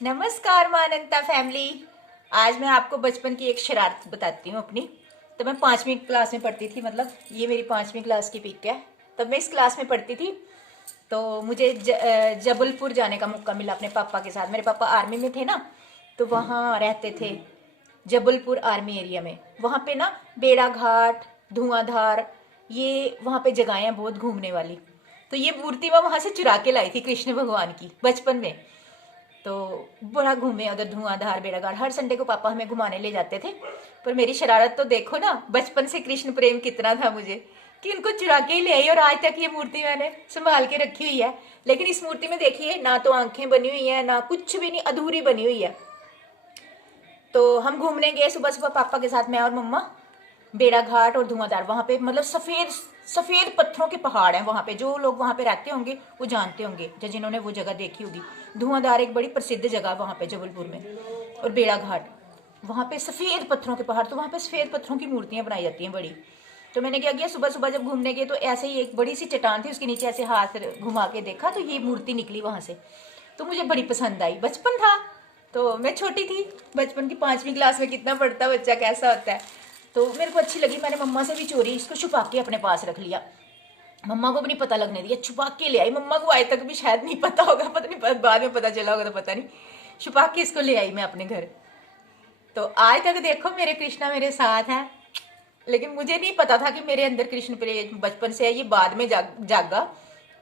नमस्कार मानंता फैमिली। आज मैं आपको बचपन की एक शरारत बताती हूँ अपनी। तो मैं 5वीं क्लास में पढ़ती थी, मतलब ये मेरी 5वीं क्लास की पिक है। तब मैं इस क्लास में पढ़ती थी। तो मुझे जबलपुर जाने का मौका मिला अपने पापा के साथ। मेरे पापा आर्मी में थे ना, तो वहाँ रहते थे जबलपुर आर्मी एरिया में। वहाँ पे ना बेड़ा घाट, धुआंधार, ये वहाँ पे जगहें हैं बहुत घूमने वाली। तो ये मूर्ति मैं वहाँ से चुरा के लाई थी कृष्ण भगवान की बचपन में। तो बड़ा घूमे उधर, धुआंधार, बेड़ाघाट। हर संडे को पापा हमें घुमाने ले जाते थे। पर मेरी शरारत तो देखो ना, बचपन से कृष्ण प्रेम कितना था मुझे कि उनको चुरा के ही ले आई। और आज तक ये मूर्ति मैंने संभाल के रखी हुई है। लेकिन इस मूर्ति में देखिए, ना तो आंखें बनी हुई है, ना कुछ भी नहीं, अधूरी बनी हुई है। तो हम घूमने गए सुबह सुबह पापा के साथ, मैं और मम्मा, बेड़ा घाट और धुआंधार। वहां पे मतलब सफेद सफेद पत्थरों के पहाड़ हैं वहां पे। जो लोग वहां पे रहते होंगे वो जानते होंगे, जो जिन्होंने वो जगह देखी होगी। धुआंधार एक बड़ी प्रसिद्ध जगह वहां पे जबलपुर में। और बेड़ा घाट, वहां पे सफेद पत्थरों के पहाड़। तो वहां पे सफेद पत्थरों की मूर्तियां बनाई जाती हैं बड़ी। तो मैंने क्या किया, सुबह सुबह जब घूमने गए तो ऐसे ही एक बड़ी सी चट्टान थी, उसके नीचे ऐसे हाथ घुमा के देखा तो ये मूर्ति निकली वहां से। तो मुझे बड़ी पसंद आई। बचपन था तो मैं छोटी थी, बचपन की 5वीं क्लास में कितना पढ़ता बच्चा कैसा होता है। तो मेरे को अच्छी लगी। मैंने मम्मा से भी चोरी इसको छुपा के अपने पास रख लिया। मम्मा को भी नहीं पता लगने दिया, छुपा के ले आई। मम्मा को आज तक भी शायद नहीं पता होगा, पता नहीं, बाद में पता चला होगा तो पता नहीं। छुपा के इसको ले आई मैं अपने घर। तो आज तक देखो मेरे कृष्णा मेरे साथ है। लेकिन मुझे नहीं पता था कि मेरे अंदर कृष्ण प्रेम बचपन से है, ये बाद में जागा।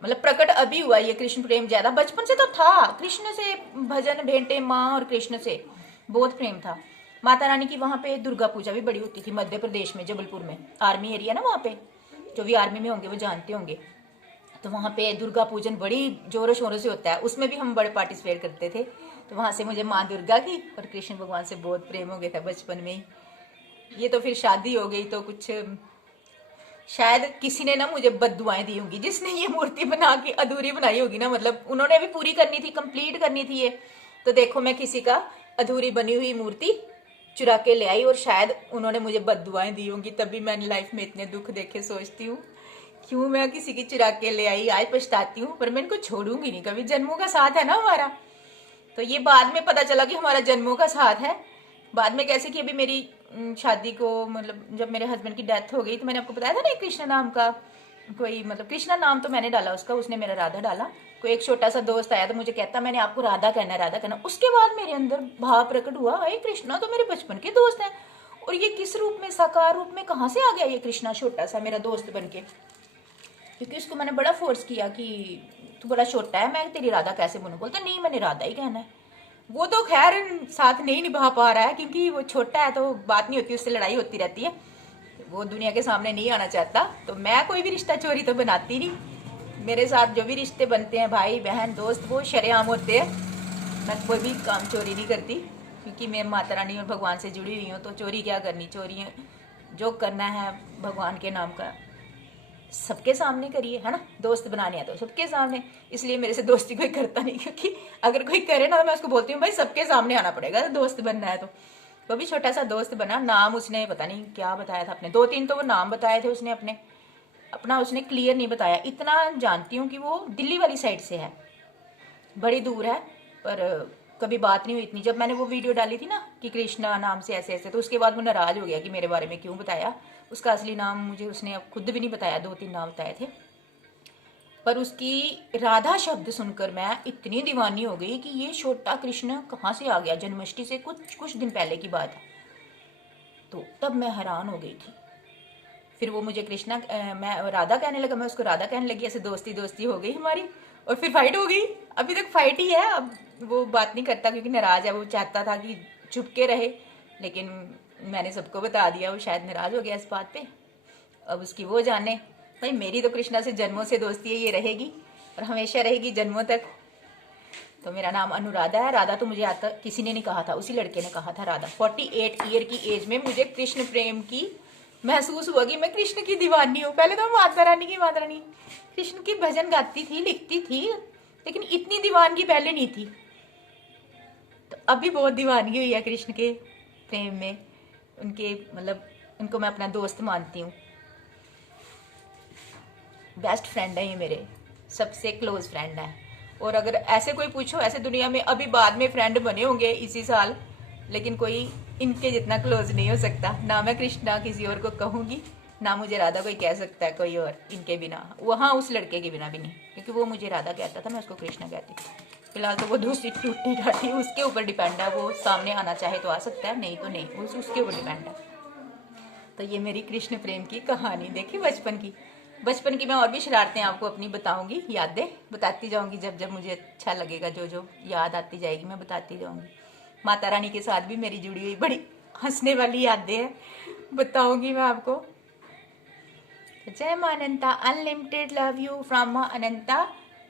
मतलब प्रकट अभी हुआ ये कृष्ण प्रेम। ज्यादा बचपन से तो था कृष्ण से, भजन भेंटे माँ और कृष्ण से बहुत प्रेम था। माता रानी की वहां पे दुर्गा पूजा भी बड़ी होती थी मध्य प्रदेश में, जबलपुर में। आर्मी एरिया ना वहाँ पे, जो भी आर्मी में होंगे वो जानते होंगे। तो वहाँ पे दुर्गा पूजन बड़ी जोरों शोरों से होता है, उसमें भी हम बड़े पार्टिसिपेट करते थे। तो वहां से मुझे माँ दुर्गा की और कृष्ण भगवान से बहुत प्रेम हो गया था बचपन में ही। ये तो फिर शादी हो गई तो कुछ, शायद किसी ने ना मुझे बददुआएं दी होंगी, जिसने ये मूर्ति बना के अधूरी बनाई होगी ना। मतलब उन्होंने भी पूरी करनी थी, कंप्लीट करनी थी ये। तो देखो मैं किसी का अधूरी बनी हुई मूर्ति चुरा के ले आई, और शायद उन्होंने मुझे बददुआएं दी होंगी। तभी मैंने लाइफ में इतने दुख देखे, सोचती हूँ क्यों मैं किसी की चुरा के ले आई। आज पछताती हूँ, पर मैं इनको छोड़ूंगी नहीं कभी। जन्मों का साथ है ना हमारा। तो ये बाद में पता चला कि हमारा जन्मों का साथ है। बाद में कैसे कि अभी मेरी शादी को, मतलब जब मेरे हस्बैंड की डेथ हो गई, तो मैंने आपको बताया था ना कृष्णा नाम का कोई, मतलब कृष्णा नाम तो मैंने डाला उसका, उसने मेरा राधा डाला। कोई एक छोटा सा दोस्त आया तो मुझे कहता मैंने आपको राधा कहना, राधा कहना। उसके बाद मेरे अंदर भाव प्रकट हुआ, अरे कृष्णा तो मेरे बचपन के दोस्त हैं, और ये किस रूप में, साकार रूप में कहाँ से आ गया ये कृष्णा छोटा सा मेरा दोस्त बन के। क्योंकि उसको मैंने बड़ा फोर्स किया कि तू बड़ा छोटा है, मैं तेरी राधा कैसे बनूं। बोलता नहीं, मैंने राधा ही कहना है। वो तो खैर साथ नहीं निभा पा रहा है, क्योंकि वो छोटा है तो बात नहीं होती, उससे लड़ाई होती रहती है। वो दुनिया के सामने नहीं आना चाहता। तो मैं कोई भी रिश्ता चोरी तो बनाती नहीं। मेरे साथ जो भी रिश्ते बनते हैं, भाई बहन दोस्त, वो शरेआम होते हैं। मैं कोई भी काम चोरी नहीं करती, क्योंकि मैं माता रानी और भगवान से जुड़ी हुई हूँ। तो चोरी क्या करनी, चोरी जो करना है भगवान के नाम का सबके सामने करिए, है ना। दोस्त बनाने हैं तो सबके सामने। इसलिए मेरे से दोस्ती कोई करता नहीं, क्योंकि अगर कोई करे ना तो मैं उसको बोलती हूँ भाई सबके सामने आना पड़ेगा दोस्त बनना है तो। वो भी छोटा सा दोस्त बना। नाम उसने पता नहीं क्या बताया था अपने, 2-3 तो वो नाम बताए थे उसने अपने, अपना उसने क्लियर नहीं बताया। इतना जानती हूँ कि वो दिल्ली वाली साइड से है, बड़ी दूर है। पर कभी बात नहीं हुई इतनी। जब मैंने वो वीडियो डाली थी ना कि कृष्णा नाम से ऐसे ऐसे, तो उसके बाद वो नाराज हो गया कि मेरे बारे में क्यों बताया। उसका असली नाम मुझे उसने खुद भी नहीं बताया, 2-3 नाम बताए थे। पर उसकी राधा शब्द सुनकर मैं इतनी दीवानी हो गई कि ये छोटा कृष्ण कहाँ से आ गया। जन्माष्टमी से कुछ कुछ दिन पहले की बात है। तो तब मैं हैरान हो गई थी। फिर वो मुझे कृष्णा, मैं राधा कहने लगा, मैं उसको राधा कहने लगी। ऐसे दोस्ती दोस्ती हो गई हमारी, और फिर फाइट हो गई। अभी तक फाइट ही है। अब वो बात नहीं करता क्योंकि नाराज है। वो चाहता था कि चुप के रहे, लेकिन मैंने सबको बता दिया। वो शायद नाराज हो गया इस बात पे। अब उसकी वो जाने। भाई मेरी तो कृष्णा से जन्मों से दोस्ती है, ये रहेगी और हमेशा रहेगी जन्मों तक। तो मेरा नाम अनुराधा है। राधा तो मुझे आता किसी ने नहीं कहा था, उसी लड़के ने कहा था राधा। 48 ईयर की एज में मुझे कृष्ण प्रेम की महसूस हुआ कि मैं कृष्ण की दीवानी हूँ। पहले तो माता रानी कृष्ण की भजन गाती थी, लिखती थी, लेकिन इतनी दीवानगी पहले नहीं थी। तो अभी बहुत दीवानगी हुई है कृष्ण के प्रेम में। उनके मतलब उनको मैं अपना दोस्त मानती हूँ। बेस्ट फ्रेंड है ये मेरे, सबसे क्लोज फ्रेंड है। और अगर ऐसे कोई पूछो, ऐसे दुनिया में अभी बाद में फ्रेंड बने होंगे इसी साल, लेकिन कोई इनके जितना क्लोज नहीं हो सकता। ना मैं कृष्णा किसी और को कहूँगी, ना मुझे राधा कोई कह सकता है कोई और इनके बिना, वहाँ उस लड़के के बिना भी नहीं, क्योंकि वो मुझे राधा कहता था, मैं उसको कृष्णा कहती थी। फिलहाल तो वो दूसरी टूटी टाटी उसके ऊपर डिपेंड है, वो सामने आना चाहे तो आ सकता है, नहीं तो नहीं, उसके ऊपर डिपेंड है। तो ये मेरी कृष्ण प्रेम की कहानी देखी बचपन की मैं और भी शरारतें आपको अपनी बताऊंगी, यादें बताती जाऊंगी, जब जब मुझे अच्छा लगेगा, जो जो याद आती जाएगी मैं बताती जाऊंगी। माता रानी के साथ भी मेरी जुड़ी हुई बड़ी हंसने वाली यादें हैं, बताऊंगी मैं आपको। जय मां अनंता, अनलिमिटेड लव यू फ्रॉम मां अनंता,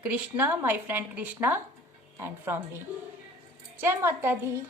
Krishna, my friend Krishna, and from me. जय माता दी।